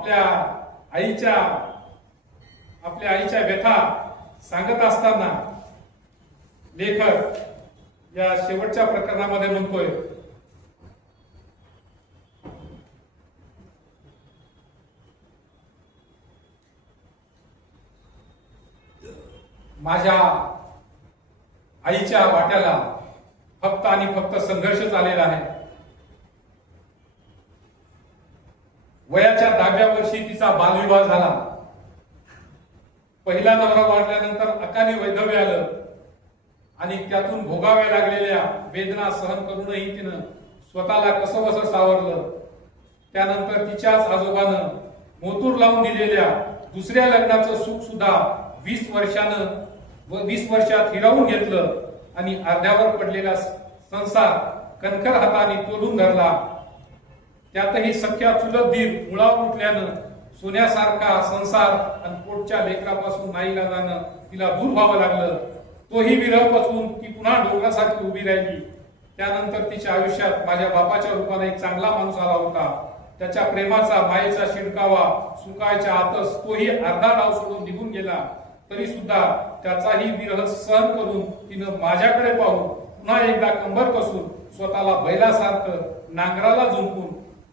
आपल्या आईच्या व्यथा सांगत असताना लेखक या शेवटच्या प्रकरणामध्ये म्हणतोय, माझ्या आईच्या वाट्याला फक्त आणि फक्त संघर्ष आलेला आहे. वयाच्या 10व्या वर्षी तिचा बालविवाह झाला. पहिला नवरा वाढल्यानंतर अकाली वैधव्य आलं आणि त्यातून भोगाव्या लागलेल्या वेदना सहन करूनही तिनं स्वतःला कसंबसं सावरलं. त्यानंतर तिच्याच आजोबानं मोतूर लावून दिलेल्या दुसऱ्या लग्नाचं सुख सुद्धा 20 वर्षात हिरावून घेतलं आणि अर्ध्यावर पडलेला संसार कणखर हाताने तोडून धरला. त्यातही सख्या चुलत दीर मुळावर उठल्यानं सोन्यासारखा संसार आणि पोटच्या लेकरापासून नाईलाजानं तिला दूर व्हावं लागलं. तोही विरह पचवून ती पुन्हा डोंगरासारखी उभी राहिली. त्यानंतर तिच्या आयुष्यात माझ्या बापाच्या रूपाने एक चांगला माणूस आला होता. त्याच्या प्रेमाचा मायेचा शिडकावा सुकायच्या आतच तोही अर्धा डाव सोडून निघून गेला. तरी सुद्धा त्याचाही विरह सहन करून तिनं माझ्याकडे पाहून पुन्हा एकदा कंबर कसून स्वतःला बैलासारखं नांगराला झुंपून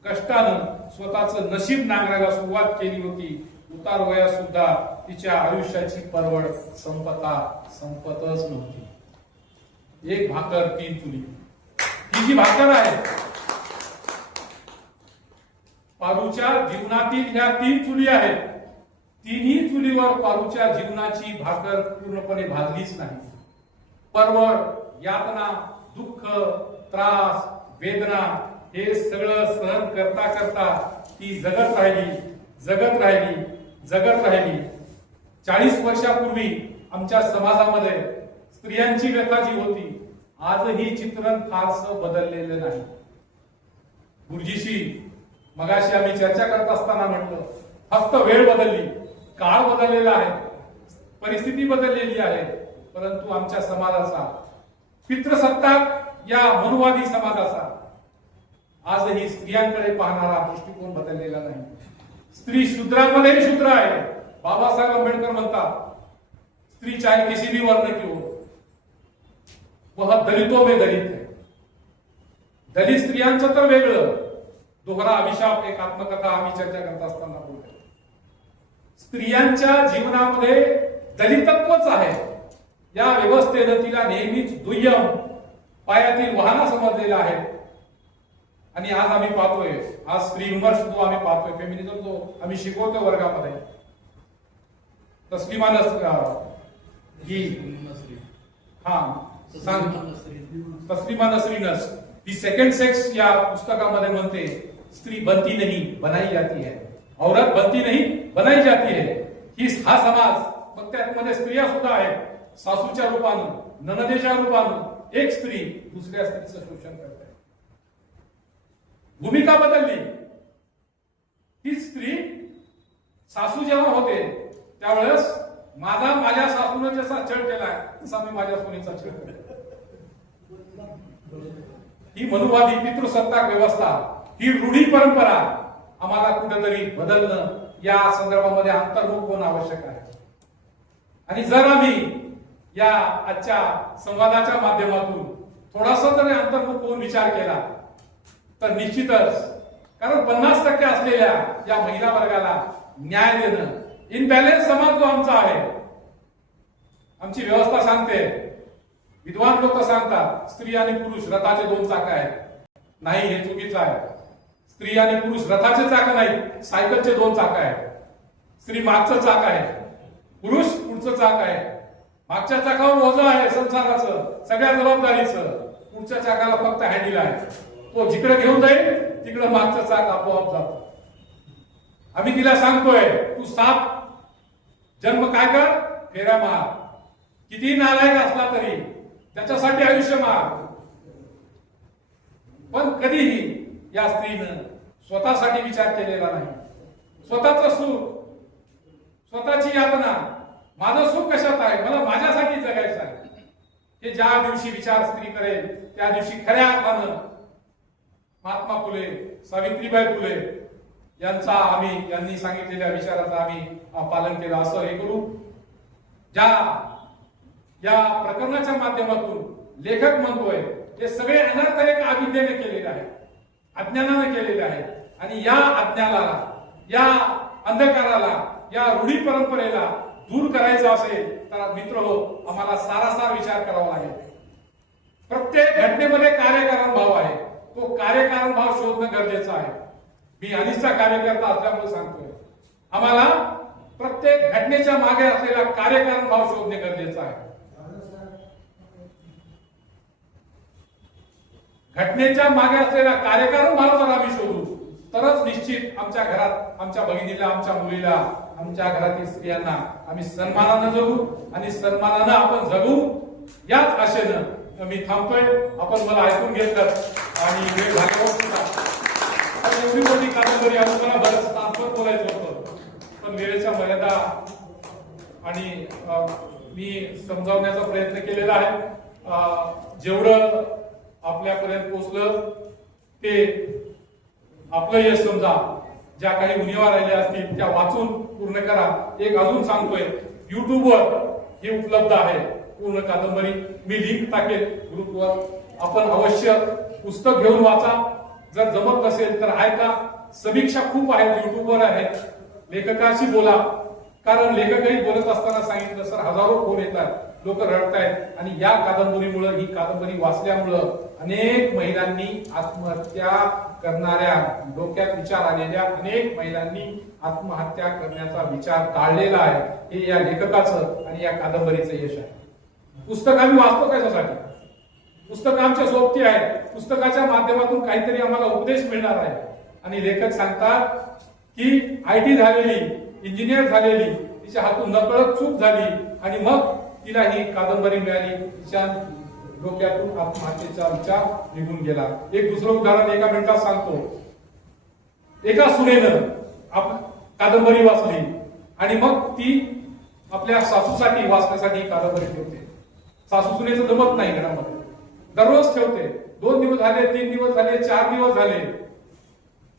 कष्टानं स्वतःचं नशीब नांगरायला सुरुवात केली होती. उतार वयात सुद्धा तिच्या आयुष्याची परवड संपतच नव्हती. एक भाकर 3 चुली. ही जी भाकर आहे, पारूच्या जीवनातील ह्या 3 चुली आहेत. तिन्ही चुलीवर पारूच्या जीवनाची भाकर पूर्णपणे भाजलीच नाही. परवड, यातना, दुःख, त्रास, वेदना हे सगळं सहन करता करता ती जगत राहिली. 40 वर्षापूर्वी आमच्या समाजामध्ये स्त्रियांची व्यथा जी होती, आजही चित्रण फारसं बदललेलं नाही. गुरुजीशी मगाशी आम्ही चर्चा करत असताना म्हटलं, फक्त वेळ बदलली, काळ बदललेला आहे, परिस्थिती बदललेली आहे, परंतु आमच्या समाजाचा, पितृसत्ताक या मनुवादी समाजाचा आजही स्त्रियांकडे पाहणारा दृष्टिकोन बदललेला नाही. स्त्री शूद्रांमध्ये शूद्र आहे. बाबासाहेब आंबेडकर म्हणतात, स्त्री चाहे किसी भी वर्ण की हो, वह दलितों में दलित है. दलित स्त्रियांचं तर वेगळं. दोहरा अभिशाप एक आत्मकथा आम्ही चर्चा करत असताना बोलतो. स्त्रियांच्या जीवनामध्ये दलितत्वच आहे. या व्यवस्थेनं तिला नेहमीच दुय्यम पायातील वाहन समजलेलं आहे. आणि आज आम्ही पाहतोय, आज स्त्री विमर्श जो आम्ही पाहतोय, फेमिनिझम जो आम्ही शिकवतो वर्गामध्ये, Taslima Nasreen the second sex या पुस्तकामध्ये म्हणते, स्त्री बनती नहीं बनाई जाती है, औरत बनती नहीं बनाई जाती है. हा समाज, मग त्यामध्ये स्त्रिया सुद्धा आहेत. सासूच्या रूपानं, ननदेच्या रूपानं एक स्त्री दुसऱ्या स्त्रीचं शोषण करते. भूमिका बदलली. ही स्त्री सासू जेव्हा होते त्यावेळेस माझ्या सासूने जसा छळ केलाय तसा मी माझ्या सुनेचा छळ केला. ही मनुवादी पितृसत्ताक व्यवस्था, ही रूढी परंपरा आम्हाला कुठेतरी बदलणं, या संदर्भामध्ये अंतर्मुख होणं आवश्यक आहे. आणि जर आम्ही या आजच्या संवादाच्या माध्यमातून थोडासा जरी अंतर्मुख होऊन विचार केला तर निश्चितच, कारण 50% असलेल्या या महिला वर्गाला न्याय देणं, इनबॅलेन्स समाज जो आमचा आहे, आमची व्यवस्था सांगते, विद्वान लोक सांगतात, स्त्री आणि पुरुष रथाचे 2 चाक आहेत. नाही, हे चुकीचं आहे. स्त्री आणि पुरुष रथाचे चाक नाही, सायकलचे 2 चाक आहेत. स्त्री मागचं चाक आहे, पुरुष पुढचं चाक आहे. मागच्या चाकावर ओझं आहे संसाराचं, सगळ्या जबाबदारीचं. पुढच्या चाकाला फक्त हँडल आहे. तो जिकडे घेऊन जाईल तिकडे मागचं चाक आपोआप जातं. आम्ही तिला सांगतोय, तू 7 जन्म काय कर, फेऱ्या मार. किती नालायक असला तरी त्याच्यासाठी आयुष्य मार. पण कधीही या स्त्रीनं स्वतःसाठी विचार केलेला नाही. स्वतःचं सुख, स्वतःची यातना, माझं सुख कशात आहे, मला माझ्यासाठी जगायचं आहे, हे ज्या दिवशी विचार स्त्री करेल त्या दिवशी खऱ्या अर्थानं महात्मा फुले, सावित्रीबाई फुले यांनी सांगितलेल्या विचाराचं आम्ही पालन केलं असं हे करू. या प्रकरणाच्या माध्यमातून लेखक म्हणतोय हे सगळे अनर्थ एक अविद्येने केलेले आहे, अज्ञानाने केलेले आहे. आणि या अज्ञानाला, या अंधकाराला, या रूढी परंपरेला दूर करायचं असेल तर मित्र हो, आम्हाला सारासार विचार करावा लागेल. प्रत्येक घटनेमध्ये कार्यकारण भाव आहे, तो कार्यकारण भाव शोधणं गरजेचं आहे. मी अनिष्टा कार्यकर्ता असल्यामुळे सांगतोय, आम्हाला प्रत्येक घटनेच्या मागे असलेला कार्यकारण भाव शोधणे गरजेचं आहे. घटनेच्या मागे असलेला कार्यकारण भाव जर आम्ही शोधू तरच निश्चित आमच्या घरात, आमच्या भगिनीला, आमच्या मुलीला, आमच्या घरातील स्त्रियांना आम्ही सन्मानानं जगू आणि सन्मानानं आपण जगू. याच आशेनं मी थांबतोय. आपण मला ऐकून घेतलं आणि वेळ झाल्यावर सुद्धा एवढी मोठी कादंबरी अजून मला बरंच तासभर बोलायचं होतं, पण वेळेच्या मर्यादा आणि मी समजावण्याचा प्रयत्न केलेला आहे. जेवढं आपल्यापर्यंत पोहोचलं ते आपलं यश समजा. ज्या काही उणिवा राहिल्या असतील त्या वाचून पूर्ण करा. एक अजून सांगतोय, युट्यूबवर हे उपलब्ध आहे पूर्ण कादंबरी. मी लिंक टाकेल ग्रुपवर. आपण अवश्य पुस्तक घेऊन वाचा. जर जमत नसेल तर ऐका. समीक्षा खूप आहेत, युट्यूबवर आहेत. लेखकाशी बोला, कारण लेखकही बोलत असताना सांगितलं सर हजारो फोन येतात, लोक रडतायत. आणि या कादंबरीमुळे, ही कादंबरी वाचल्यामुळं अनेक महिलांनी आत्महत्या करणाऱ्या, डोक्यात विचार आलेल्या अनेक महिलांनी आत्महत्या करण्याचा विचार टाळलेला आहे. हे या लेखकाचं आणि या कादंबरीचं यश आहे. पुस्तक आम्ही वाचतो कशासाठी? पुस्तक आमच्या सोबती आहे. पुस्तकाच्या माध्यमातून काहीतरी आम्हाला उपदेश मिळणार आहे. आणि लेखक सांगतात की IT झालेली, इंजिनियर झालेली, तिच्या हातून नकळत चूक झाली आणि मग तिला ही कादंबरी मिळाली. तिच्या डोक्यातून आत्महत्येचा विचार निघून गेला. एक दुसरं उदाहरण एका मिनिटात सांगतो. एका सुनेनं कादंबरी वाचली आणि मग ती आपल्या सासूसाठी वाचण्यासाठी ही कादंबरी ठेवते. सासू सुनेचं जमत नाही घरामध्ये, दररोज ठेवते. 2 दिवस झाले, 3 दिवस झाले, 4 दिवस झाले,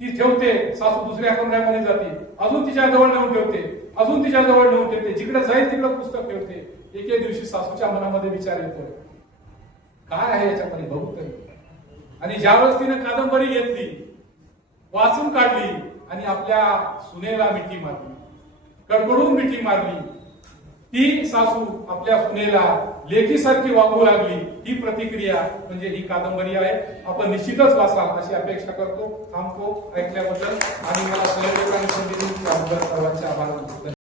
ती ठेवते. सासू दुसऱ्या कमऱ्यामध्ये जाते, अजून तिच्या जवळ नेऊन ठेवते, अजून तिच्या जवळ नेऊन ठेवते. जिकडे जाईल तिकडे पुस्तक ठेवते. एके दिवशी सासूच्या मनामध्ये विचार येतोय, काय आहे याच्यामध्ये, बघू तरी. आणि ज्यावेळेस तिने कादंबरी घेतली, वाचून काढली आणि आपल्या सुनेला मिठी मारली, कडकडून मिठी मारली, ती सासू आपल्या सुनेला लेकीसारखी वागू लागली. ही प्रतिक्रिया म्हणजे ही कादंबरी आहे. आपण निश्चितच वाचाल अशी अपेक्षा करतो. थांबतो ऐकल्याबद्दल आणि मला सहयोग आणि संधी दिली त्याबद्दल सर्वांचे आभार मानतो.